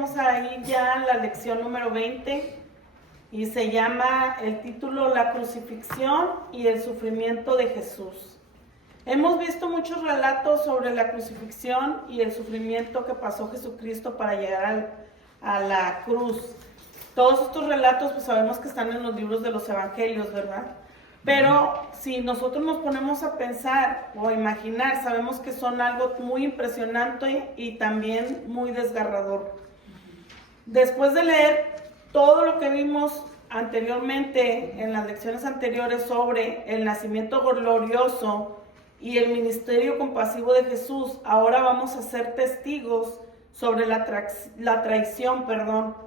vamos a ir ya a la lección número 20 y se llama el título La crucifixión y el sufrimiento de Jesús. Hemos visto muchos relatos sobre la crucifixión y el sufrimiento que pasó Jesucristo para llegar a la cruz. Todos estos relatos pues sabemos que están en los libros de los evangelios, ¿verdad? Pero si nosotros nos ponemos a pensar o a imaginar, sabemos que son algo muy impresionante y también muy desgarrador. Después de leer todo lo que vimos anteriormente en las lecciones anteriores sobre el nacimiento glorioso y el ministerio compasivo de Jesús, ahora vamos a ser testigos sobre la traición,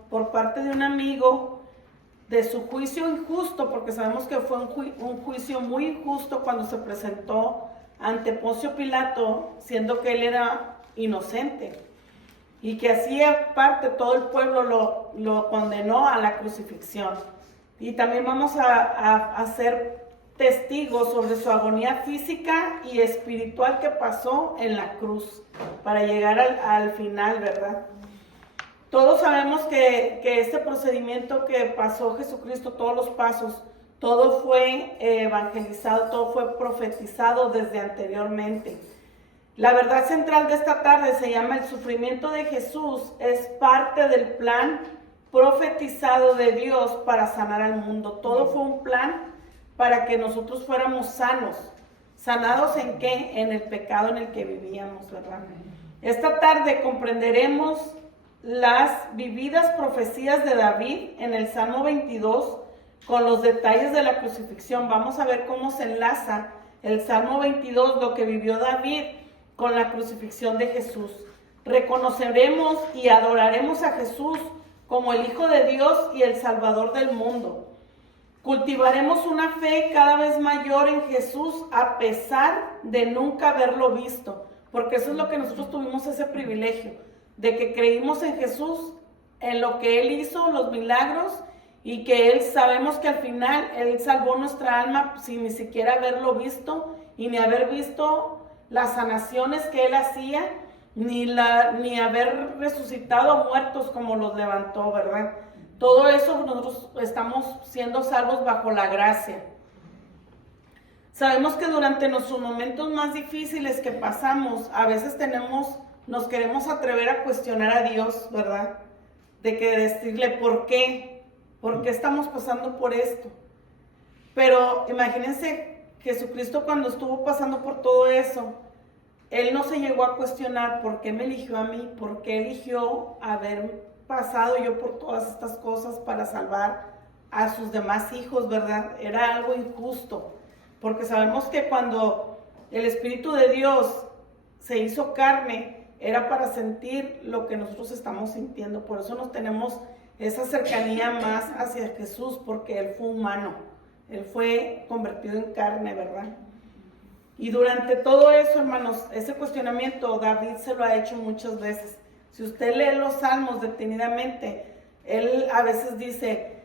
por parte de un amigo, de su juicio injusto, porque sabemos que fue un juicio muy injusto cuando se presentó ante Poncio Pilato, siendo que él era inocente, y que así aparte todo el pueblo lo condenó a la crucifixión. Y también vamos a ser testigos sobre su agonía física y espiritual que pasó en la cruz para llegar al final, ¿verdad? Todos sabemos que este procedimiento que pasó Jesucristo, todos los pasos, todo fue evangelizado, todo fue profetizado desde anteriormente. La verdad central de esta tarde se llama el sufrimiento de Jesús, es parte del plan profetizado de Dios para sanar al mundo. Todo fue un plan para que nosotros fuéramos sanos. ¿Sanados en qué? En el pecado en el que vivíamos, ¿verdad? Esta tarde comprenderemos las vividas profecías de David en el Salmo 22 con los detalles de la crucifixión. Vamos a ver cómo se enlaza el Salmo 22, lo que vivió David, con la crucifixión de Jesús. Reconoceremos y adoraremos a Jesús como el Hijo de Dios y el Salvador del mundo. Cultivaremos una fe cada vez mayor en Jesús a pesar de nunca haberlo visto, porque eso es lo que nosotros tuvimos ese privilegio, de que creímos en Jesús, en lo que Él hizo, los milagros, y que Él sabemos que al final Él salvó nuestra alma sin ni siquiera haberlo visto y ni haber visto las sanaciones que Él hacía, ni haber resucitado muertos como los levantó, ¿verdad? Todo eso nosotros estamos siendo salvos bajo la gracia. Sabemos que durante nuestros momentos más difíciles que pasamos, a veces nos queremos atrever a cuestionar a Dios, ¿verdad? De que decirle, ¿por qué? ¿Por qué estamos pasando por esto? Pero imagínense, Jesucristo cuando estuvo pasando por todo eso, Él no se llegó a cuestionar por qué me eligió a mí, por qué eligió haber pasado yo por todas estas cosas para salvar a sus demás hijos, ¿verdad? Era algo injusto, porque sabemos que cuando el Espíritu de Dios se hizo carne, era para sentir lo que nosotros estamos sintiendo. Por eso nos tenemos esa cercanía más hacia Jesús, porque Él fue humano, Él fue convertido en carne, ¿verdad? Y durante todo eso, hermanos, ese cuestionamiento David se lo ha hecho muchas veces. Si usted lee los salmos detenidamente, él a veces dice,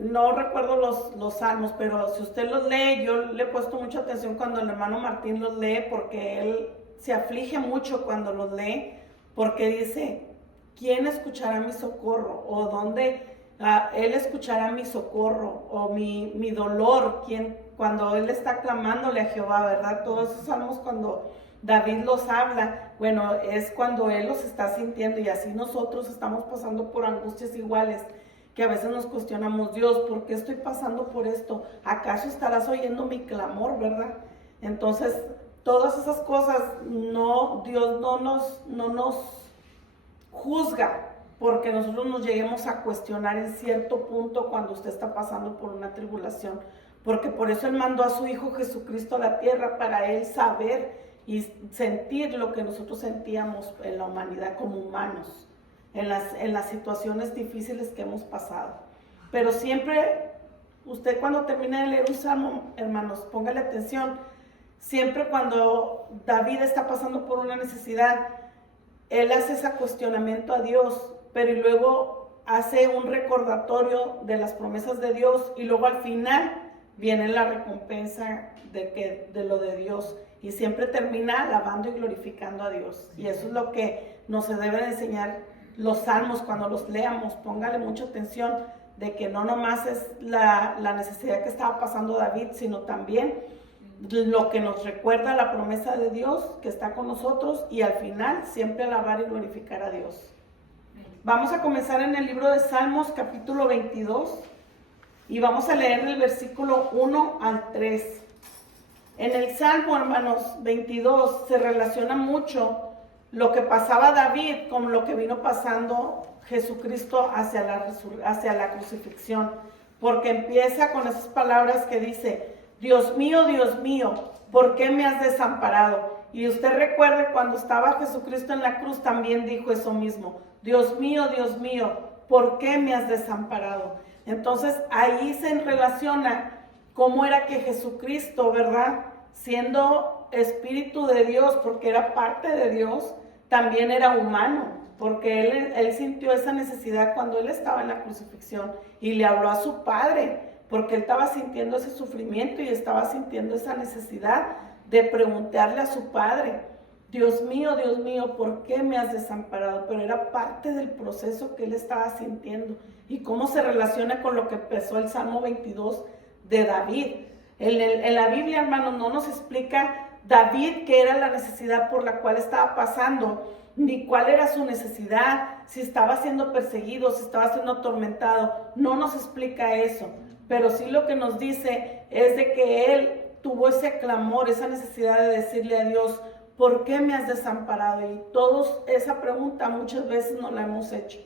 no recuerdo los salmos, pero si usted los lee, yo le he puesto mucha atención cuando el hermano Martín los lee, porque él se aflige mucho cuando los lee, porque dice, ¿quién escuchará mi socorro? O ¿dónde él escuchará mi socorro? O mi dolor, cuando él está clamándole a Jehová, ¿verdad? Todos esos salmos cuando David los habla, bueno, es cuando él los está sintiendo, y así nosotros estamos pasando por angustias iguales, que a veces nos cuestionamos, Dios, ¿por qué estoy pasando por esto? ¿Acaso estarás oyendo mi clamor, verdad? Entonces, todas esas cosas, Dios no nos juzga porque nosotros nos lleguemos a cuestionar en cierto punto cuando usted está pasando por una tribulación, porque por eso Él mandó a su Hijo Jesucristo a la tierra, para Él saber y sentir lo que nosotros sentíamos en la humanidad como humanos, en las situaciones difíciles que hemos pasado. Pero siempre, usted cuando termine de leer un salmo, hermanos, póngale atención, siempre cuando David está pasando por una necesidad, él hace ese cuestionamiento a Dios, pero y luego hace un recordatorio de las promesas de Dios, y luego al final viene la recompensa de lo de Dios, y siempre termina alabando y glorificando a Dios. Y eso es lo que nos debe de enseñar los salmos, cuando los leamos, póngale mucha atención de que no nomás es la necesidad que estaba pasando David, sino también lo que nos recuerda la promesa de Dios que está con nosotros, y al final siempre alabar y glorificar a Dios. Vamos a comenzar en el libro de Salmos, capítulo 22, y vamos a leer el versículo 1 al 3. En el Salmo, hermanos, 22 se relaciona mucho lo que pasaba David con lo que vino pasando Jesucristo hacia la crucifixión, porque empieza con esas palabras que dice: Dios mío, ¿por qué me has desamparado? Y usted recuerde, cuando estaba Jesucristo en la cruz también dijo eso mismo: Dios mío, ¿por qué me has desamparado? Entonces ahí se relaciona cómo era que Jesucristo, ¿verdad?, siendo Espíritu de Dios, porque era parte de Dios, también era humano, porque él sintió esa necesidad cuando él estaba en la crucifixión y le habló a su Padre, porque él estaba sintiendo ese sufrimiento y estaba sintiendo esa necesidad de preguntarle a su Padre: Dios mío, ¿por qué me has desamparado? Pero era parte del proceso que él estaba sintiendo. Y cómo se relaciona con lo que empezó el Salmo 22 de David. En la Biblia, hermanos, no nos explica David qué era la necesidad por la cual estaba pasando, ni cuál era su necesidad, si estaba siendo perseguido, si estaba siendo atormentado. No nos explica eso, pero sí lo que nos dice es de que él tuvo ese clamor, esa necesidad de decirle a Dios: ¿por qué me has desamparado? Y todos esa pregunta muchas veces nos la hemos hecho.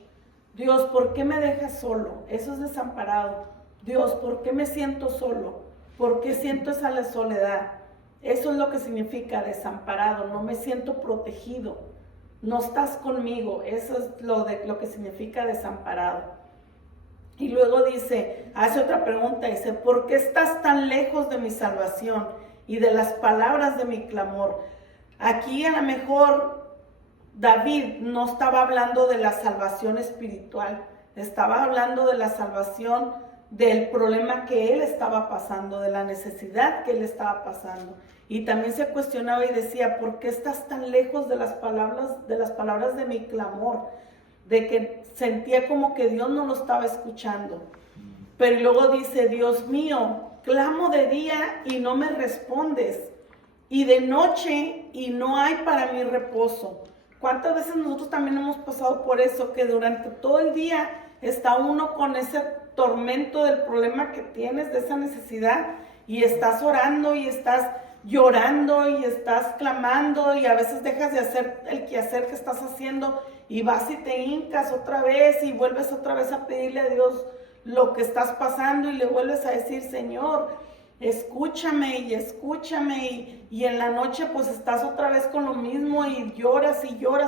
Dios, ¿por qué me dejas solo? Eso es desamparado. Dios, ¿por qué me siento solo? ¿Por qué siento esa soledad? Eso es lo que significa desamparado. No me siento protegido. No estás conmigo. Eso es lo que significa desamparado. Y luego hace otra pregunta, dice: ¿por qué estás tan lejos de mi salvación y de las palabras de mi clamor? Aquí a lo mejor David no estaba hablando de la salvación espiritual, estaba hablando de la salvación del problema que él estaba pasando, de la necesidad que él estaba pasando. Y también se cuestionaba y decía: ¿por qué estás tan lejos de las palabras de mi clamor? De que sentía como que Dios no lo estaba escuchando. Pero luego dice: Dios mío, clamo de día y no me respondes, y de noche y no hay para mí reposo. ¿Cuántas veces nosotros también hemos pasado por eso? Que durante todo el día está uno con ese tormento del problema que tienes, de esa necesidad, y estás orando y estás llorando y estás clamando, y a veces dejas de hacer el quehacer que estás haciendo y vas y te hincas otra vez y vuelves otra vez a pedirle a Dios lo que estás pasando, y le vuelves a decir: Señor, escúchame y en la noche pues estás otra vez con lo mismo y lloras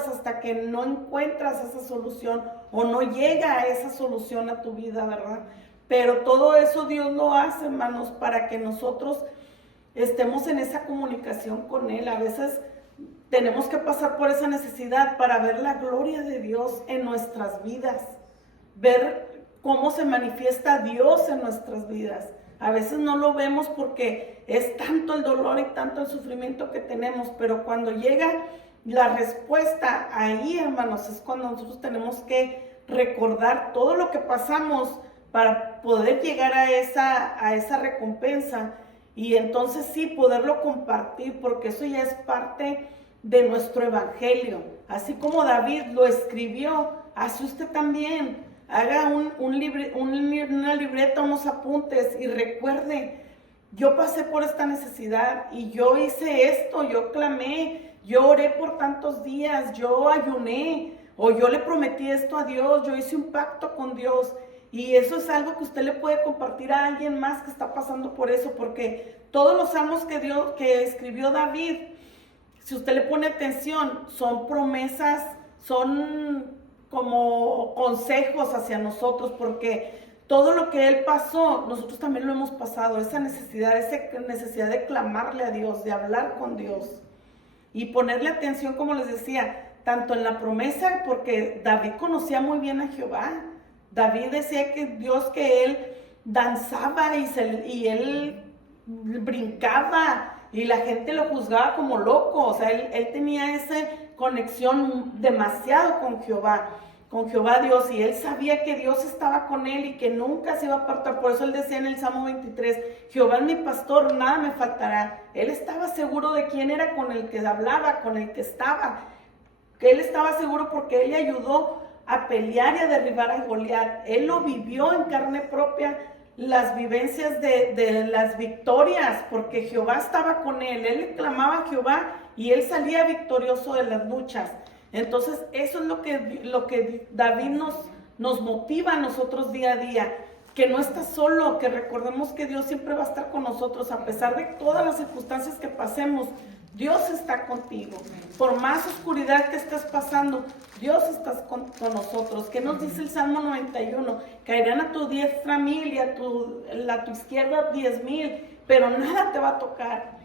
hasta que no encuentras esa solución o no llega a esa solución a tu vida, ¿verdad? Pero todo eso Dios lo hace, hermanos, para que nosotros estemos en esa comunicación con Él. A veces tenemos que pasar por esa necesidad para ver la gloria de Dios en nuestras vidas, ver cómo se manifiesta Dios en nuestras vidas. A veces no lo vemos porque es tanto el dolor y tanto el sufrimiento que tenemos, pero cuando llega la respuesta, ahí, hermanos, es cuando nosotros tenemos que recordar todo lo que pasamos para poder llegar a esa recompensa, y entonces sí poderlo compartir, porque eso ya es parte de nuestro evangelio. Así como David lo escribió, así usted también. Haga una libreta, unos apuntes, y recuerde: yo pasé por esta necesidad y yo hice esto, yo clamé, yo oré por tantos días, yo ayuné, o yo le prometí esto a Dios, yo hice un pacto con Dios. Y eso es algo que usted le puede compartir a alguien más que está pasando por eso, porque todos los salmos que escribió David, si usted le pone atención, son promesas, son como consejos hacia nosotros, porque todo lo que él pasó, nosotros también lo hemos pasado, esa necesidad de clamarle a Dios, de hablar con Dios y ponerle atención, como les decía, tanto en la promesa, porque David conocía muy bien a Jehová. David decía que Dios, que él danzaba y él brincaba y la gente lo juzgaba como loco. O sea, él tenía esa conexión demasiado con Jehová. con Jehová Dios, y él sabía que Dios estaba con él y que nunca se iba a apartar. Por eso él decía en el Salmo 23, Jehová es mi pastor, nada me faltará. Él estaba seguro de quién era con el que hablaba, con el que estaba. Que él estaba seguro porque él le ayudó a pelear y a derribar a Goliat. Él lo vivió en carne propia, las vivencias de las victorias, porque Jehová estaba con él. Él le clamaba a Jehová y él salía victorioso de las luchas. Entonces eso es lo que David nos motiva a nosotros día a día, que no estás solo, que recordemos que Dios siempre va a estar con nosotros, a pesar de todas las circunstancias que pasemos. Dios está contigo. Por más oscuridad que estés pasando, Dios está con nosotros. ¿Qué nos dice el Salmo 91? Caerán a tu diestra 1000 y a tu izquierda 10,000, pero nada te va a tocar.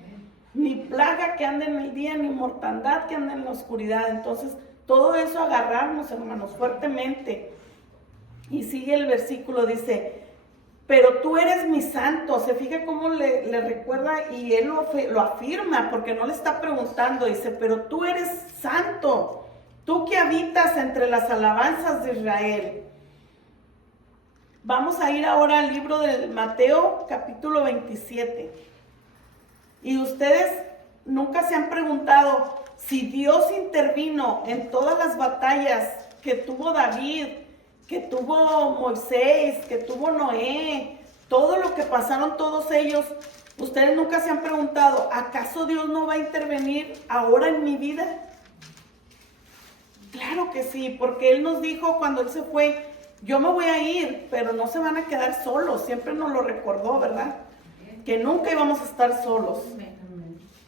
Ni plaga que ande en el día, ni mortandad que ande en la oscuridad. Entonces, todo eso agarrarnos, hermanos, fuertemente. Y sigue el versículo, dice, pero tú eres mi santo. Se fija cómo le recuerda y él lo afirma, porque no le está preguntando. Dice, pero tú eres santo, tú que habitas entre las alabanzas de Israel. Vamos a ir ahora al libro de Mateo, capítulo 27. Y ustedes nunca se han preguntado si Dios intervino en todas las batallas que tuvo David, que tuvo Moisés, que tuvo Noé, todo lo que pasaron todos ellos. Ustedes nunca se han preguntado, ¿acaso Dios no va a intervenir ahora en mi vida? Claro que sí, porque Él nos dijo cuando Él se fue, yo me voy a ir, pero no se van a quedar solos. Siempre nos lo recordó, ¿verdad? Que nunca íbamos a estar solos.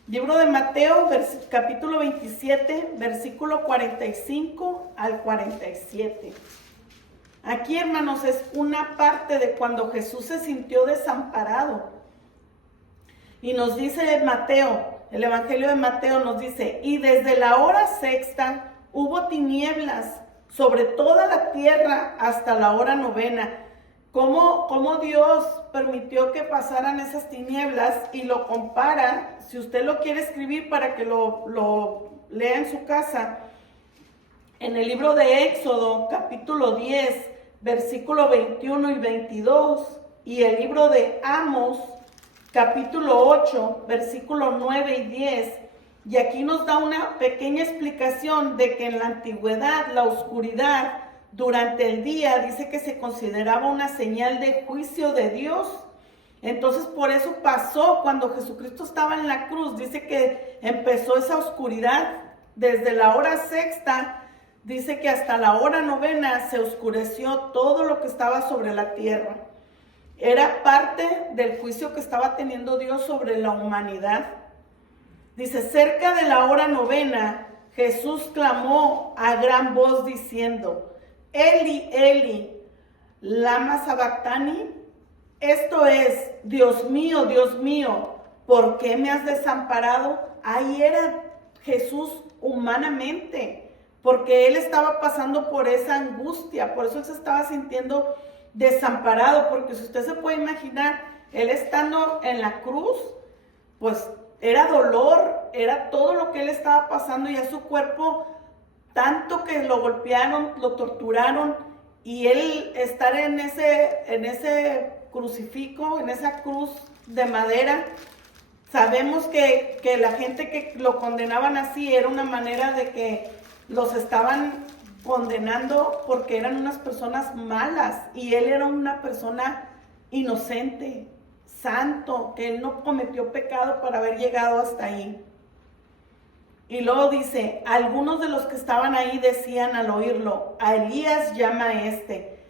Libro de Mateo, capítulo 27, versículo 45 al 47. Aquí, hermanos, es una parte de cuando Jesús se sintió desamparado. Y nos dice Mateo, el Evangelio de Mateo nos dice, y desde la hora sexta hubo tinieblas sobre toda la tierra hasta la hora novena. ¿Cómo Dios permitió que pasaran esas tinieblas? Y lo compara, si usted lo quiere escribir para que lo lea en su casa, en el libro de Éxodo, capítulo 10, versículo 21 y 22, y el libro de Amos, capítulo 8, versículo 9 y 10, y aquí nos da una pequeña explicación de que en la antigüedad la oscuridad durante el día dice que se consideraba una señal de juicio de Dios. Entonces por eso pasó cuando Jesucristo estaba en la cruz, dice que empezó esa oscuridad desde la hora sexta, dice que hasta la hora novena se oscureció todo lo que estaba sobre la tierra. Era parte del juicio que estaba teniendo Dios sobre la humanidad. Dice, cerca de la hora novena, Jesús clamó a gran voz diciendo, Eli, Eli, lama sabactani. Esto es, Dios mío, ¿por qué me has desamparado? Ahí era Jesús humanamente, porque Él estaba pasando por esa angustia, por eso Él se estaba sintiendo desamparado, porque si usted se puede imaginar, Él estando en la cruz, pues era dolor, era todo lo que Él estaba pasando y a su cuerpo, tanto que lo golpearon, lo torturaron, y Él estar en ese crucifijo, en esa cruz de madera. Sabemos que la gente que lo condenaban así era una manera de que los estaban condenando porque eran unas personas malas, y Él era una persona inocente, santo, que Él no cometió pecado para haber llegado hasta ahí. Y luego dice, algunos de los que estaban ahí decían al oírlo, a Elías llama a este.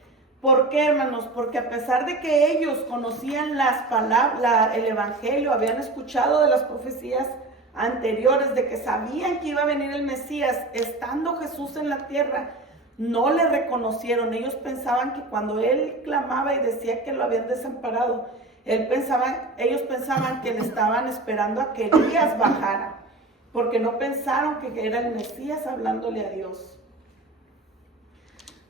¿Por qué, hermanos? Porque a pesar de que ellos conocían las palabras, el evangelio, habían escuchado de las profecías anteriores, de que sabían que iba a venir el Mesías, estando Jesús en la tierra, no le reconocieron. Ellos pensaban que cuando Él clamaba y decía que lo habían desamparado, ellos pensaban que le estaban esperando a que Elías bajara, porque no pensaron que era el Mesías hablándole a Dios.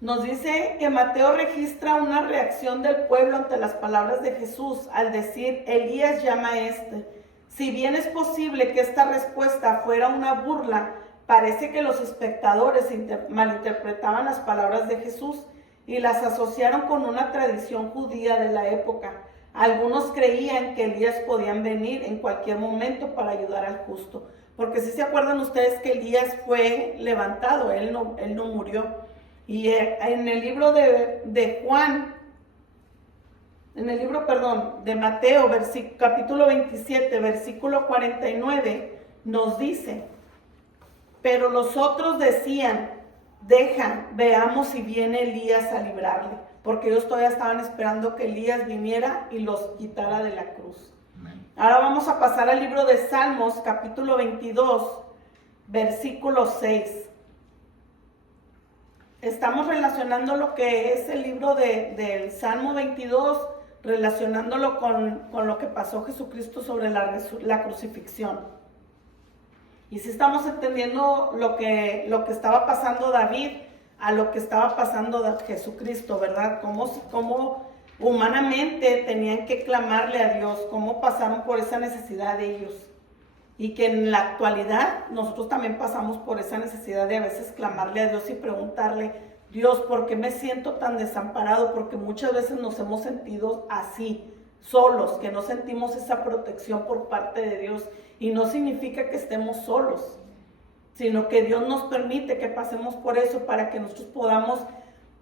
Nos dice que Mateo registra una reacción del pueblo ante las palabras de Jesús al decir, Elías llama a este. Si bien es posible que esta respuesta fuera una burla, Parece que los espectadores malinterpretaban las palabras de Jesús y las asociaron con una tradición judía de la época. Algunos creían que Elías podía venir en cualquier momento para ayudar al justo. Porque si se acuerdan ustedes que Elías fue levantado, él no murió. Y en el libro de Mateo, capítulo 27, versículo 49, nos dice: pero los otros decían, deja, veamos si viene Elías a librarle, porque ellos todavía estaban esperando que Elías viniera y los quitara de la cruz. Ahora vamos a pasar al libro de Salmos, capítulo 22, versículo 6. Estamos relacionando lo que es el libro del Salmo 22, relacionándolo con lo que pasó Jesucristo sobre la crucifixión. Y si estamos entendiendo lo que estaba pasando David a lo que estaba pasando Jesucristo, ¿verdad? Cómo humanamente tenían que clamarle a Dios, cómo pasaron por esa necesidad de ellos. Y que en la actualidad nosotros también pasamos por esa necesidad de a veces clamarle a Dios y preguntarle: Dios, ¿por qué me siento tan desamparado? Porque muchas veces nos hemos sentido así, solos, que no sentimos esa protección por parte de Dios. Y no significa que estemos solos, sino que Dios nos permite que pasemos por eso para que nosotros podamos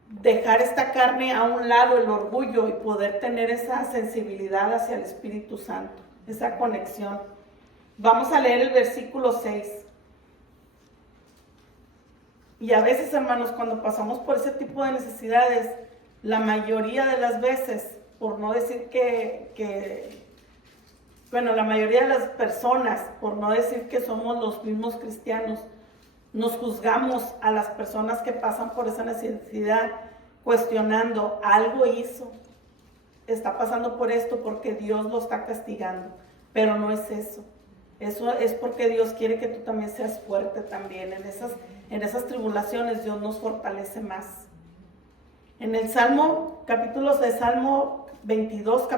dejar esta carne a un lado, el orgullo, y poder tener esa sensibilidad hacia el Espíritu Santo, esa conexión. Vamos a leer el versículo 6. Y a veces, hermanos, cuando pasamos por ese tipo de necesidades, la mayoría de las veces, por no decir la mayoría de las personas, por no decir que somos los mismos cristianos, nos juzgamos a las personas que pasan por esa necesidad, cuestionando: algo hizo, está pasando por esto porque Dios lo está castigando. Pero no es eso. Eso es porque Dios quiere que tú también seas fuerte también. En esas tribulaciones Dios nos fortalece más. En el capítulo 22,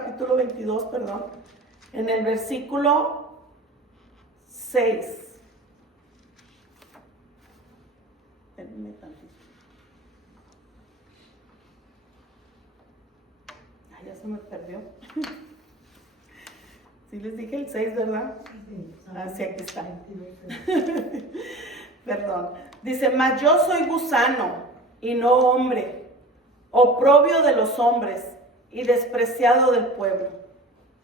en el versículo 6. Espérenme tantito. Ay, ya se me perdió. Sí les dije el 6, ¿verdad? Sí, aquí está. Perdón. Dice: mas yo soy gusano y no hombre, oprobio de los hombres y despreciado del pueblo.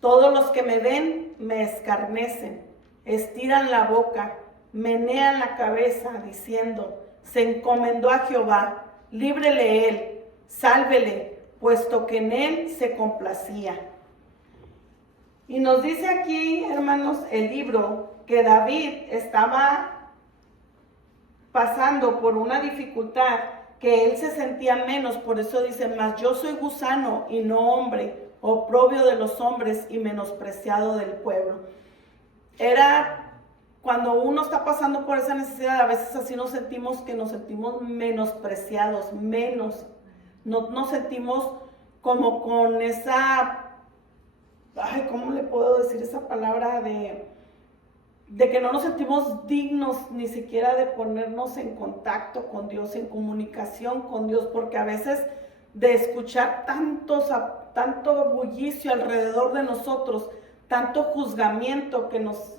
Todos los que me ven me escarnecen, estiran la boca, menean la cabeza, diciendo: se encomendó a Jehová, líbrele él, sálvele, puesto que en él se complacía. Y nos dice aquí, hermanos, el libro, que David estaba pasando por una dificultad, que él se sentía menos. Por eso dice: mas yo soy gusano y no hombre, oprobio de los hombres y menospreciado del pueblo. Era cuando uno está pasando por esa necesidad, a veces así nos sentimos menospreciados, no nos sentimos como con esa, ¿cómo le puedo decir esa palabra? De que no nos sentimos dignos ni siquiera de ponernos en contacto con Dios, en comunicación con Dios, porque a veces de escuchar tanto bullicio alrededor de nosotros, tanto juzgamiento que nos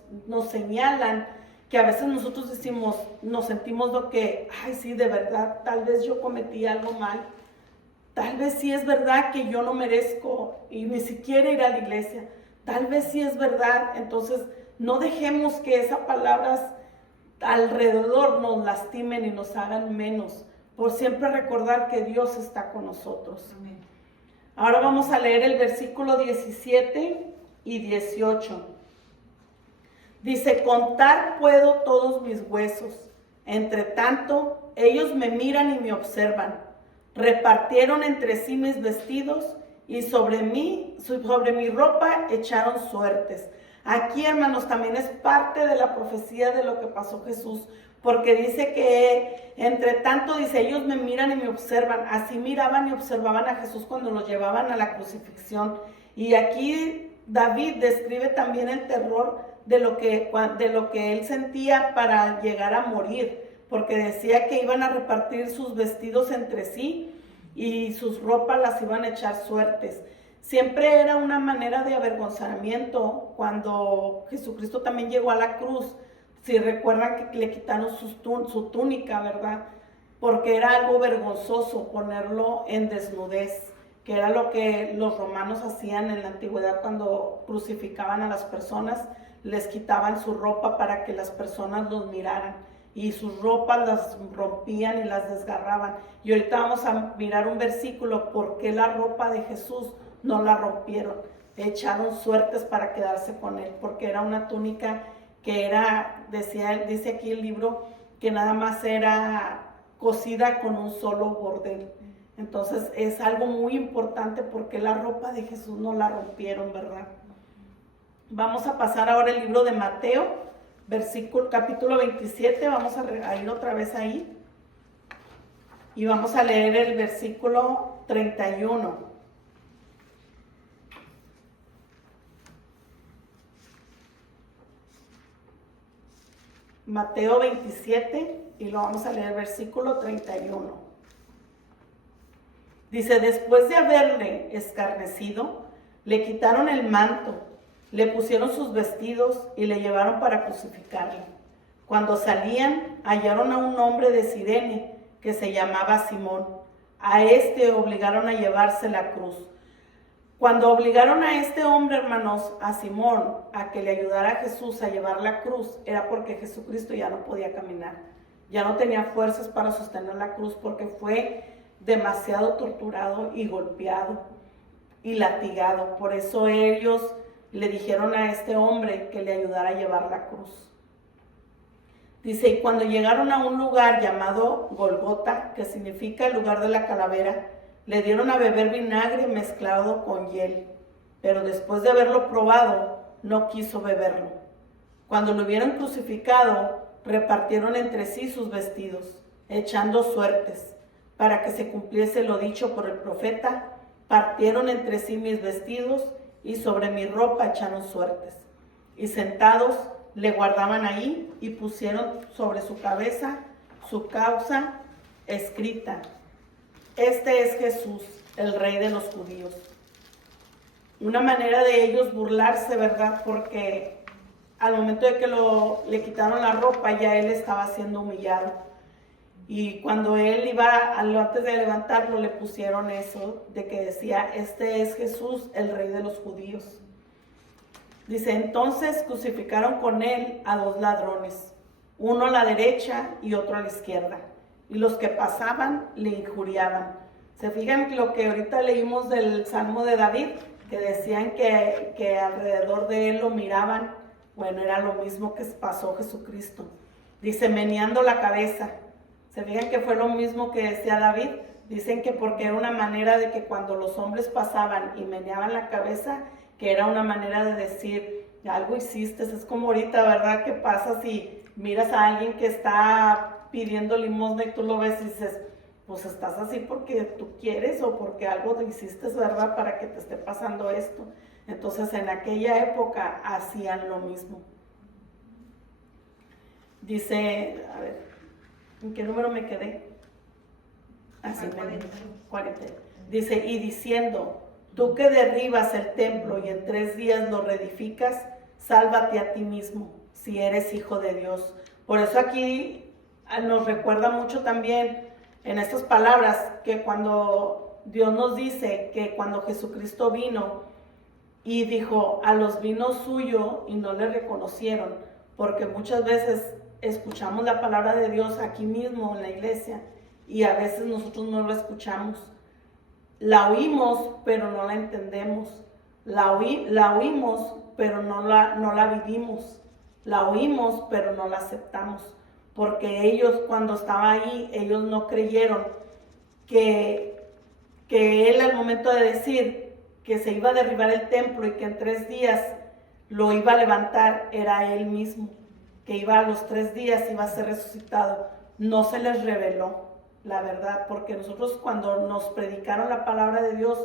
señalan, que a veces nosotros nos sentimos lo que, sí, de verdad, tal vez yo cometí algo mal, tal vez sí es verdad que yo no merezco y ni siquiera ir a la iglesia, tal vez sí es verdad. Entonces no dejemos que esas palabras alrededor nos lastimen y nos hagan menos, por siempre recordar que Dios está con nosotros. Amén. Ahora vamos a leer el versículo 17 y 18. Dice: contar puedo todos mis huesos, entre tanto ellos me miran y me observan. Repartieron entre sí mis vestidos y sobre mi ropa echaron suertes. Aquí, hermanos, también es parte de la profecía de lo que pasó Jesús, porque dice que entre tanto, dice, ellos me miran y me observan. Así miraban y observaban a Jesús cuando lo llevaban a la crucifixión. Y aquí David describe también el terror de lo que él sentía para llegar a morir, porque decía que iban a repartir sus vestidos entre sí y sus ropas las iban a echar suertes. Siempre era una manera de avergonzamiento cuando Jesucristo también llegó a la cruz. Si recuerdan que le quitaron su túnica, ¿verdad? Porque era algo vergonzoso ponerlo en desnudez, que era lo que los romanos hacían en la antigüedad cuando crucificaban a las personas, les quitaban su ropa para que las personas los miraran y sus ropas las rompían y las desgarraban. Y ahorita vamos a mirar un versículo, por qué la ropa de Jesús no la rompieron, echaron suertes para quedarse con él, porque era una túnica que era, dice aquí el libro, que nada más era cosida con un solo bordel. Entonces es algo muy importante porque la ropa de Jesús no la rompieron, ¿verdad? Vamos a pasar ahora el libro de Mateo, capítulo 27, vamos a ir otra vez ahí y vamos a leer el versículo 31. Mateo 27 y lo vamos a leer versículo 31. Dice, después de haberle escarnecido, le quitaron el manto, le pusieron sus vestidos y le llevaron para crucificarle. Cuando salían, hallaron a un hombre de Cirene que se llamaba Simón. A este obligaron a llevarse la cruz. Cuando obligaron a este hombre, hermanos, a Simón, a que le ayudara a Jesús a llevar la cruz, era porque Jesucristo ya no podía caminar. Ya no tenía fuerzas para sostener la cruz porque fue demasiado torturado y golpeado y latigado. Por eso ellos le dijeron a este hombre que le ayudara a llevar la cruz. Dice, y cuando llegaron a un lugar llamado Golgota, que significa el lugar de la calavera, le dieron a beber vinagre mezclado con hiel, pero después de haberlo probado, no quiso beberlo. Cuando lo hubieron crucificado, repartieron entre sí sus vestidos, echando suertes, para que se cumpliese lo dicho por el profeta, partieron entre sí mis vestidos y sobre mi ropa echaron suertes. Y sentados le guardaban ahí y pusieron sobre su cabeza su causa escrita: este es Jesús, el Rey de los judíos. Una manera de ellos burlarse, ¿verdad? Porque al momento de que le quitaron la ropa, ya él estaba siendo humillado. Y cuando él iba, antes de levantarlo, le pusieron eso, de que decía, este es Jesús, el Rey de los judíos. Dice, entonces crucificaron con él a dos ladrones, uno a la derecha y otro a la izquierda. Y los que pasaban le injuriaban. ¿Se fijan lo que ahorita leímos del Salmo de David? Que decían que alrededor de él lo miraban. Bueno, era lo mismo que pasó Jesucristo. Dice, meneando la cabeza. ¿Se fijan que fue lo mismo que decía David? Dicen que porque era una manera de que cuando los hombres pasaban y meneaban la cabeza, que era una manera de decir, algo hiciste. Es como ahorita, ¿verdad? ¿Qué pasa si miras a alguien que está pidiendo limosna y tú lo ves y dices, pues estás así porque tú quieres o porque algo te hiciste, ¿verdad? Para que te esté pasando esto. Entonces en aquella época hacían lo mismo. Dice, a ver, ¿en qué número me quedé? Así, 40. Dice, y diciendo, tú que derribas el templo y en 3 días lo reedificas, sálvate a ti mismo, si eres hijo de Dios. Por eso aquí nos recuerda mucho también en estas palabras que cuando Dios nos dice que cuando Jesucristo vino y dijo, a los vino suyo y no le reconocieron, porque muchas veces escuchamos la palabra de Dios aquí mismo en la iglesia y a veces nosotros no lo escuchamos. La oímos, pero no la entendemos. La oímos, pero no la vivimos. La oímos, pero no la aceptamos. Porque ellos, cuando estaba ahí, ellos no creyeron que él, al momento de decir que se iba a derribar el templo y que en 3 días lo iba a levantar, era él mismo. Que iba a los 3 días, iba a ser resucitado. No se les reveló la verdad, porque nosotros cuando nos predicaron la palabra de Dios,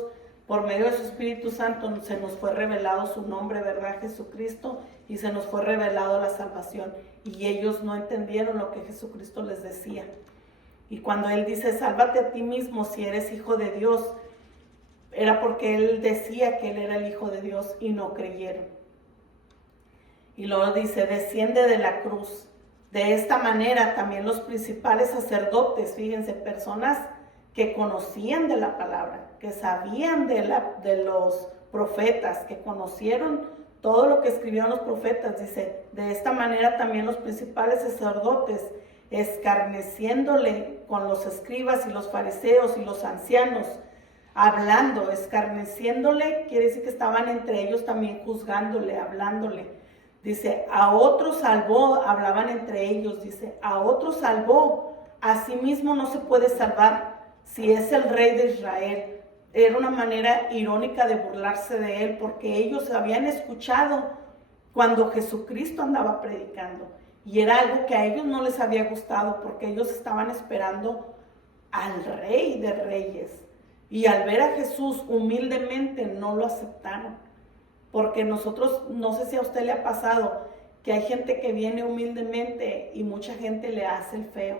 por medio de su Espíritu Santo se nos fue revelado su nombre, ¿verdad? Jesucristo, y se nos fue revelado la salvación. Y ellos no entendieron lo que Jesucristo les decía. Y cuando Él dice, sálvate a ti mismo si eres hijo de Dios, era porque Él decía que Él era el Hijo de Dios y no creyeron. Y luego dice, desciende de la cruz. De esta manera también los principales sacerdotes, fíjense, personas que conocían de la palabra, que sabían de los profetas, que conocieron todo lo que escribieron los profetas, dice, de esta manera también los principales sacerdotes, escarneciéndole con los escribas y los fariseos y los ancianos, hablando, escarneciéndole, quiere decir que estaban entre ellos también juzgándole, hablándole. Dice, a otro salvó, hablaban entre ellos, dice, a otro salvó, a sí mismo no se puede salvar, si es el rey de Israel. Era una manera irónica de burlarse de él, porque ellos habían escuchado cuando Jesucristo andaba predicando, y era algo que a ellos no les había gustado, porque ellos estaban esperando al Rey de Reyes, y al ver a Jesús humildemente no lo aceptaron, porque nosotros, no sé si a usted le ha pasado, que hay gente que viene humildemente y mucha gente le hace el feo,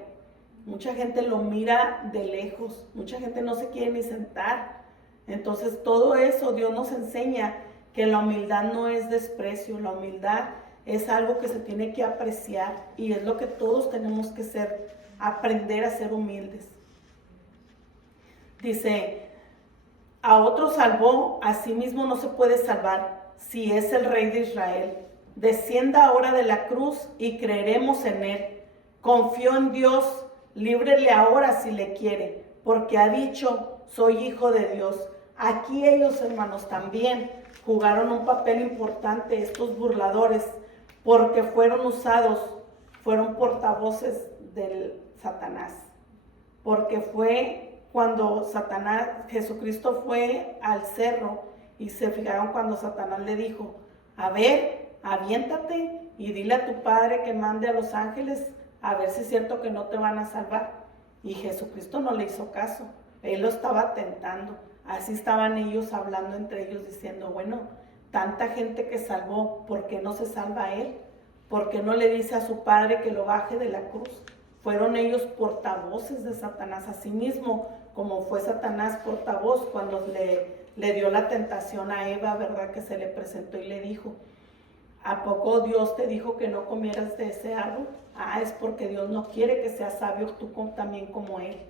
mucha gente lo mira de lejos, mucha gente no se quiere ni sentar. Entonces todo eso Dios nos enseña que la humildad no es desprecio, la humildad es algo que se tiene que apreciar y es lo que todos tenemos que ser, aprender a ser humildes. Dice, a otro salvó, a sí mismo no se puede salvar, si es el Rey de Israel. Descienda ahora de la cruz y creeremos en él. Confió en Dios, líbrele ahora si le quiere, porque ha dicho, soy hijo de Dios. Aquí ellos, hermanos, también jugaron un papel importante, estos burladores, porque fueron usados, fueron portavoces del Satanás. Porque fue cuando Jesucristo fue al cerro, y se fijaron cuando Satanás le dijo, a ver, aviéntate y dile a tu padre que mande a los ángeles a ver si es cierto que no te van a salvar. Y Jesucristo no le hizo caso, él lo estaba tentando. Así estaban ellos hablando entre ellos diciendo, bueno, tanta gente que salvó, ¿por qué no se salva él? ¿Por qué no le dice a su padre que lo baje de la cruz? Fueron ellos portavoces de Satanás, así mismo como fue Satanás portavoz cuando le dio la tentación a Eva, ¿verdad? Que se le presentó y le dijo, ¿a poco Dios te dijo que no comieras de ese árbol? Ah, es porque Dios no quiere que seas sabio tú también como Él.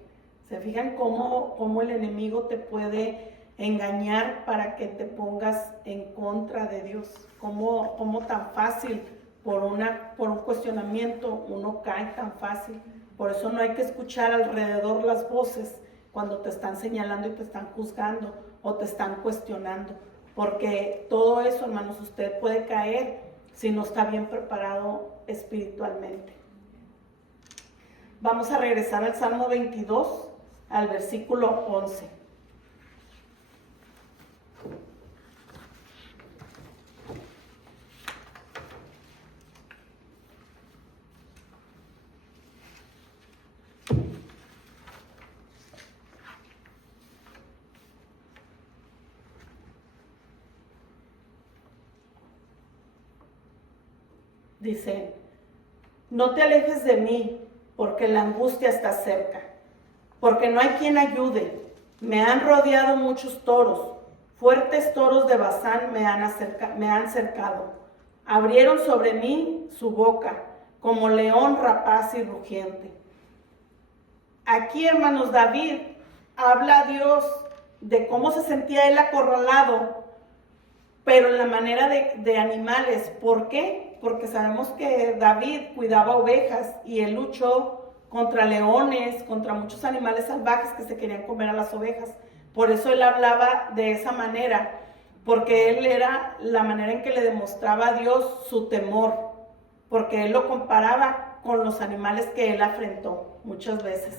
¿Se fijan cómo el enemigo te puede engañar para que te pongas en contra de Dios? Cómo tan fácil, por un cuestionamiento, uno cae tan fácil. Por eso no hay que escuchar alrededor las voces cuando te están señalando y te están juzgando o te están cuestionando. Porque todo eso, hermanos, usted puede caer si no está bien preparado espiritualmente. Vamos a regresar al Salmo 22, al versículo 11. Dice, no te alejes de mí, porque la angustia está cerca, porque no hay quien ayude. Me han rodeado muchos toros, fuertes toros de Basán me han cercado. Abrieron sobre mí su boca, como león rapaz y rugiente. Aquí, hermanos, David habla a Dios de cómo se sentía él acorralado, pero en la manera de animales. ¿Por qué? Porque sabemos que David cuidaba ovejas y él luchó contra leones, contra muchos animales salvajes que se querían comer a las ovejas. Por eso él hablaba de esa manera, porque él era la manera en que le demostraba a Dios su temor, porque él lo comparaba con los animales que él afrentó muchas veces.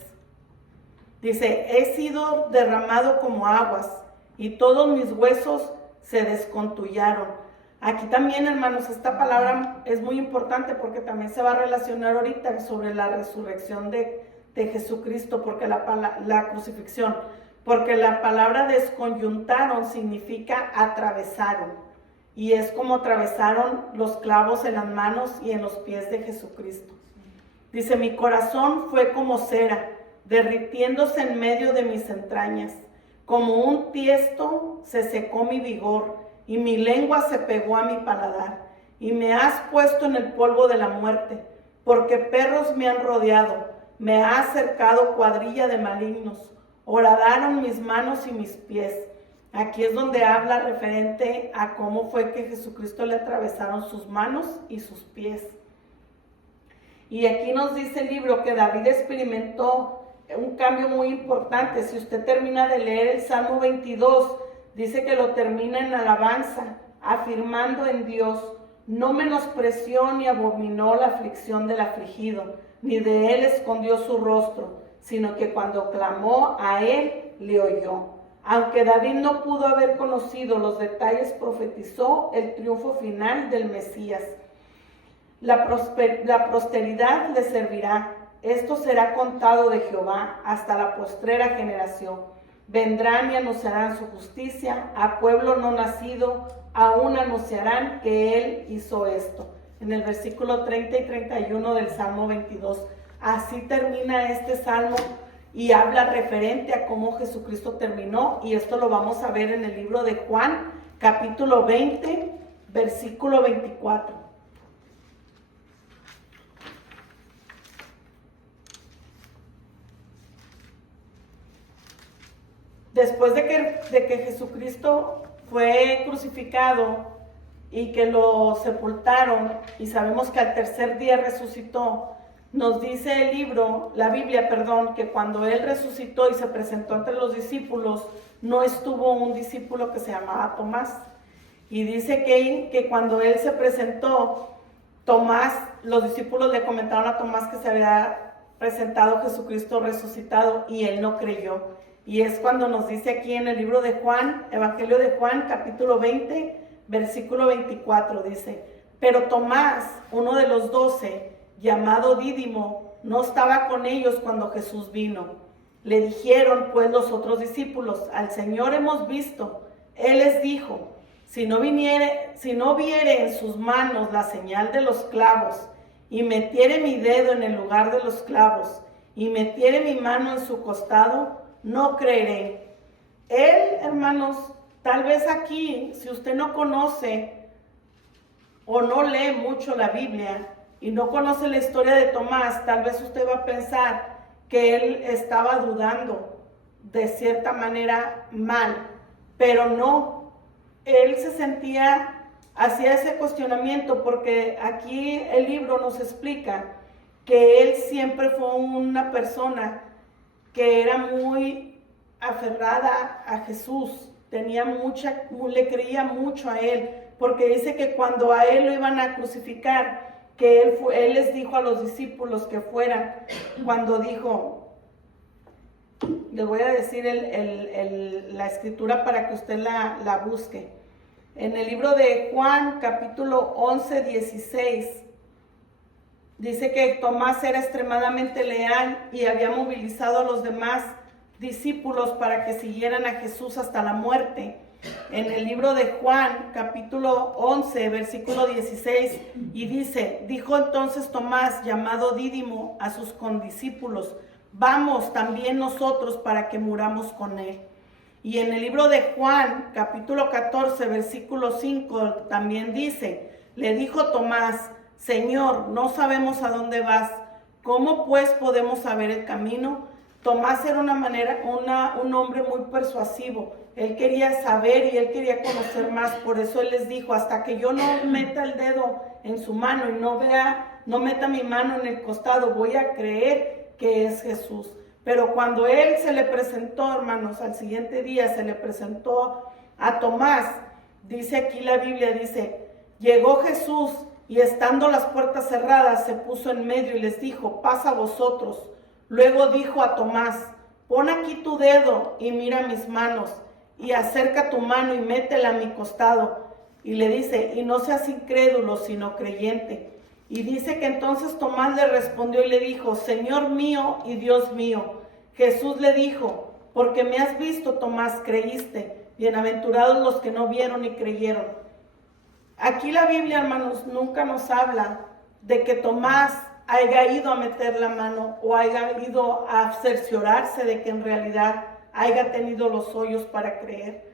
Dice, he sido derramado como aguas y todos mis huesos se descontullaron. Aquí también, hermanos, esta palabra es muy importante porque también se va a relacionar ahorita sobre la resurrección de Jesucristo, porque la crucifixión, porque la palabra desconyuntaron significa atravesaron, y es como atravesaron los clavos en las manos y en los pies de Jesucristo. Dice, mi corazón fue como cera, derritiéndose en medio de mis entrañas. Como un tiesto se secó mi vigor, y mi lengua se pegó a mi paladar. Y me has puesto en el polvo de la muerte, porque perros me han rodeado, me ha cercado cuadrilla de malignos. Horadaron mis manos y mis pies. Aquí es donde habla referente a cómo fue que Jesucristo le atravesaron sus manos y sus pies. Y aquí nos dice el libro que David experimentó un cambio muy importante. Si usted termina de leer el Salmo 22, dice que lo termina en alabanza, afirmando en Dios. No menospreció ni abominó la aflicción del afligido, ni de él escondió su rostro, sino que cuando clamó a él, le oyó. Aunque David no pudo haber conocido los detalles, profetizó el triunfo final del Mesías. La posteridad le servirá. Esto será contado de Jehová hasta la postrera generación. Vendrán y anunciarán su justicia. A pueblo no nacido, aún anunciarán que él hizo esto. En el versículo 30 y 31 del Salmo 22. Así termina este salmo y habla referente a cómo Jesucristo terminó. Y esto lo vamos a ver en el libro de Juan, capítulo 20, versículo 24. Después de que Jesucristo fue crucificado y que lo sepultaron, y sabemos que al tercer día resucitó, nos dice el libro, la Biblia, que cuando él resucitó y se presentó entre los discípulos, no estuvo un discípulo que se llamaba Tomás. Y dice que cuando él se presentó, Tomás, los discípulos le comentaron a Tomás que se había presentado Jesucristo resucitado, y él no creyó. Y es cuando nos dice aquí en el libro de Juan, Evangelio de Juan, capítulo 20, versículo 24, dice, pero Tomás, uno de los 12, llamado Dídimo, no estaba con ellos cuando Jesús vino. Le dijeron pues los otros discípulos, al Señor hemos visto. Él les dijo, si no viere en sus manos la señal de los clavos, y metiere mi dedo en el lugar de los clavos, y metiere mi mano en su costado, no creeré. Él, hermanos, tal vez aquí, si usted no conoce o no lee mucho la Biblia y no conoce la historia de Tomás, tal vez usted va a pensar que él estaba dudando de cierta manera mal, pero no, él se sentía, hacía ese cuestionamiento, porque aquí el libro nos explica que él siempre fue una persona que era muy aferrada a Jesús, le creía mucho a él, porque dice que cuando a él lo iban a crucificar, que él les dijo a los discípulos que fueran, cuando dijo, le voy a decir la escritura para que usted la busque, en el libro de Juan, capítulo 11, 16, dice que Tomás era extremadamente leal y había movilizado a los demás discípulos para que siguieran a Jesús hasta la muerte. En el libro de Juan, capítulo 11, versículo 16, y dice, dijo entonces Tomás, llamado Dídimo, a sus condiscípulos, vamos también nosotros para que muramos con él. Y en el libro de Juan, capítulo 14, versículo 5, también dice, le dijo Tomás, Señor, no sabemos a dónde vas, ¿cómo pues podemos saber el camino? Tomás era un hombre muy persuasivo, él quería saber y él quería conocer más, por eso él les dijo, hasta que yo no meta el dedo en su mano y no meta mi mano en el costado, voy a creer que es Jesús. Pero cuando él se le presentó, hermanos, al siguiente día se le presentó a Tomás, dice aquí la Biblia, dice, llegó Jesús y estando las puertas cerradas se puso en medio y les dijo, pasa vosotros. Luego dijo a Tomás, pon aquí tu dedo y mira mis manos, y acerca tu mano y métela a mi costado. Y le dice, y no seas incrédulo, sino creyente. Y dice que entonces Tomás le respondió y le dijo, Señor mío y Dios mío. Jesús le dijo, porque me has visto, Tomás, creíste. Bienaventurados los que no vieron y creyeron. Aquí la Biblia, hermanos, nunca nos habla de que Tomás haya ido a meter la mano o haya ido a cerciorarse de que en realidad haya tenido los hoyos para creer.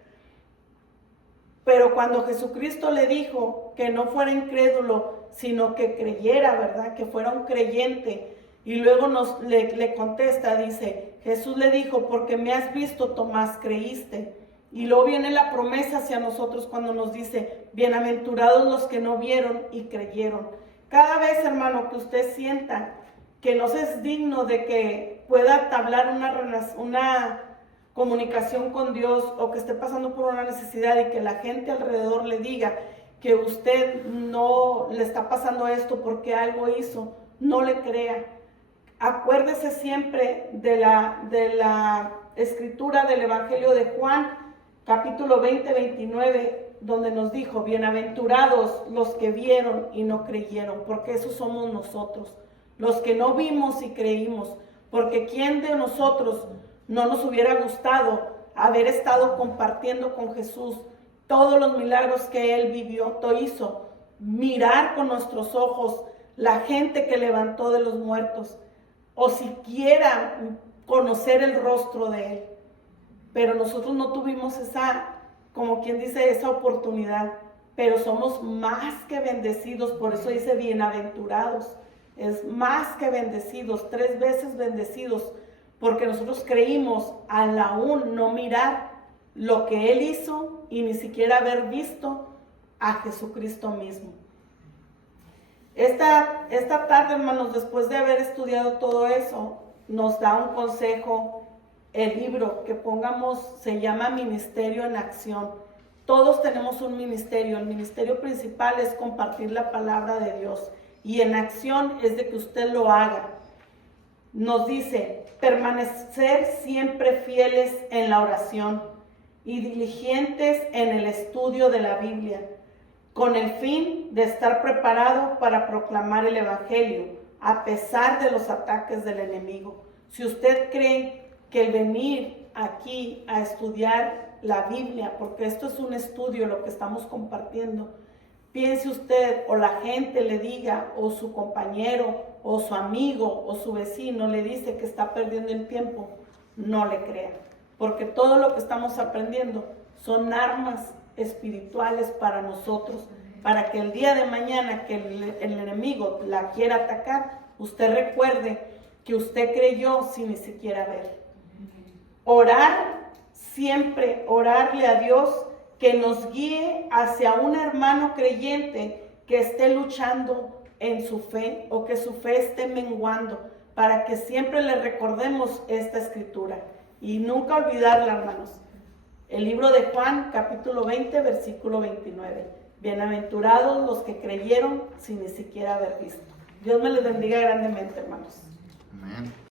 Pero cuando Jesucristo le dijo que no fuera incrédulo, sino que creyera, ¿verdad? Que fuera un creyente. Y luego le contesta, dice, Jesús le dijo, porque me has visto, Tomás, creíste. Y luego viene la promesa hacia nosotros cuando nos dice, bienaventurados los que no vieron y creyeron. Cada vez, hermano, que usted sienta que no se es digno de que pueda entablar una comunicación con Dios o que esté pasando por una necesidad y que la gente alrededor le diga que usted no le está pasando esto porque algo hizo, no le crea. Acuérdese siempre de la escritura del Evangelio de Juan, capítulo 20, 29, donde nos dijo, bienaventurados los que vieron y no creyeron, porque esos somos nosotros, los que no vimos y creímos, porque ¿quién de nosotros no nos hubiera gustado haber estado compartiendo con Jesús todos los milagros que Él vivió, hizo, mirar con nuestros ojos la gente que levantó de los muertos, o siquiera conocer el rostro de Él? Pero nosotros no tuvimos como quien dice, esa oportunidad, pero somos más que bendecidos, por eso dice bienaventurados, es más que bendecidos, 3 veces bendecidos, porque nosotros creímos al aún no mirar lo que Él hizo y ni siquiera haber visto a Jesucristo mismo. Esta tarde, hermanos, después de haber estudiado todo eso, nos da un consejo. El libro que pongamos se llama Ministerio en Acción. Todos tenemos un ministerio. El ministerio principal es compartir la palabra de Dios. Y en acción es de que usted lo haga. Nos dice, permanecer siempre fieles en la oración y diligentes en el estudio de la Biblia, con el fin de estar preparado para proclamar el Evangelio, a pesar de los ataques del enemigo. Si usted cree que el venir aquí a estudiar la Biblia, porque esto es un estudio lo que estamos compartiendo, piense usted o la gente le diga, o su compañero, o su amigo, o su vecino le dice que está perdiendo el tiempo, no le crea, porque todo lo que estamos aprendiendo son armas espirituales para nosotros, para que el día de mañana que el enemigo la quiera atacar, usted recuerde que usted creyó sin ni siquiera ver. Orar, siempre orarle a Dios que nos guíe hacia un hermano creyente que esté luchando en su fe o que su fe esté menguando, para que siempre le recordemos esta escritura y nunca olvidarla, hermanos. El libro de Juan, capítulo 20, versículo 29. Bienaventurados los que creyeron sin ni siquiera haber visto. Dios me les bendiga grandemente, hermanos. Amén.